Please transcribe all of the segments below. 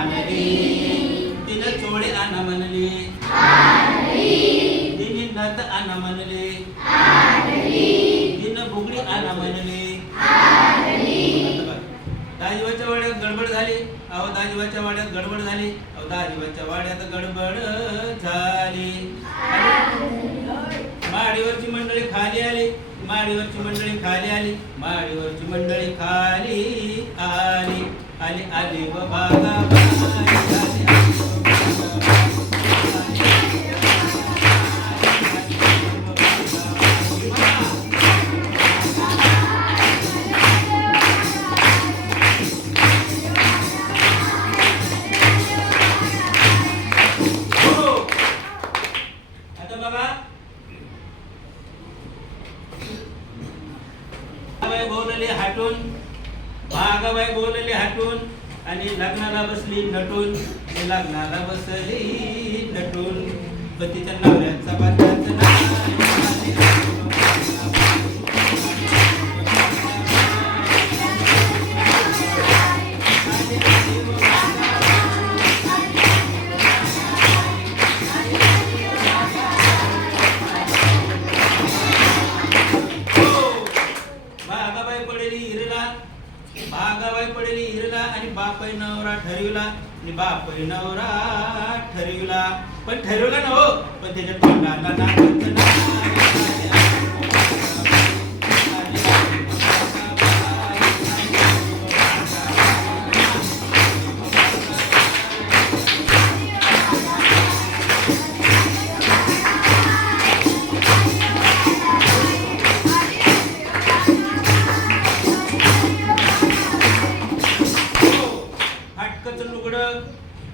आणली तिनं चोळे आण म्हणले तिने नथ आण म्हणले तिनं बुगडी आण म्हणले दाजीबाच्या वाड्यात गडबड झाली अहो दाजीबाच्या वाड्यात गडबड झाली अहो दाजीबाच्या वाड्यात गडबड झाली माडीवरची मंडळी खाली आली माडीवरची मंडळी खाली आली माडीवरची मंडळी खाली आली आली आली व बागाबाई आली हाटून भागाबाई बोलले हाटून आणि लग्नाला बसली नटून लग्नाला बसली नटून पतीच्या नवऱ्याचा बाच्याचं भागाबाई पडेली हिरला आणि बापई नवरा ठरविला आणि बापई नवरा ठरविला पण ठरवला ना हो पण त्याच्या तोंडाला नाकाचं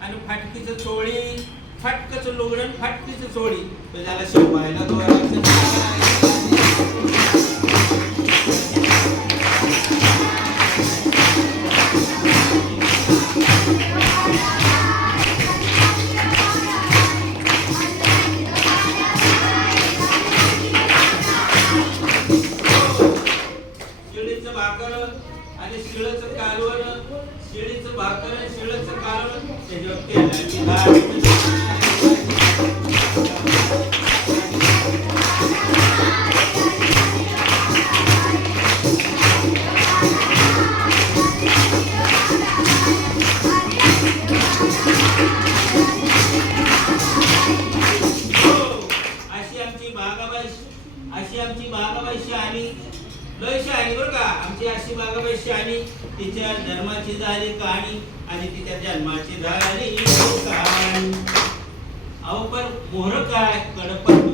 आणि फाटकीचं चोळी फाटकचं लुगडं फाटकीचं चोळी त्याला शिवायला दोराचं शिळीचं भाकर आणि शिळचं कालवण शिळीचं भाकर आणि शिळचं कालवण त्याच्यावर तेलाची धार अशी आमची भागाबाई शहाणी लय शहाणी बरं का आमची अशी भागाबाई शहाणी तिच्या जन्माची झाली कहाणी आणि तिच्या जन्माची झाली कहाणी अहो पण मोहर काय कडपट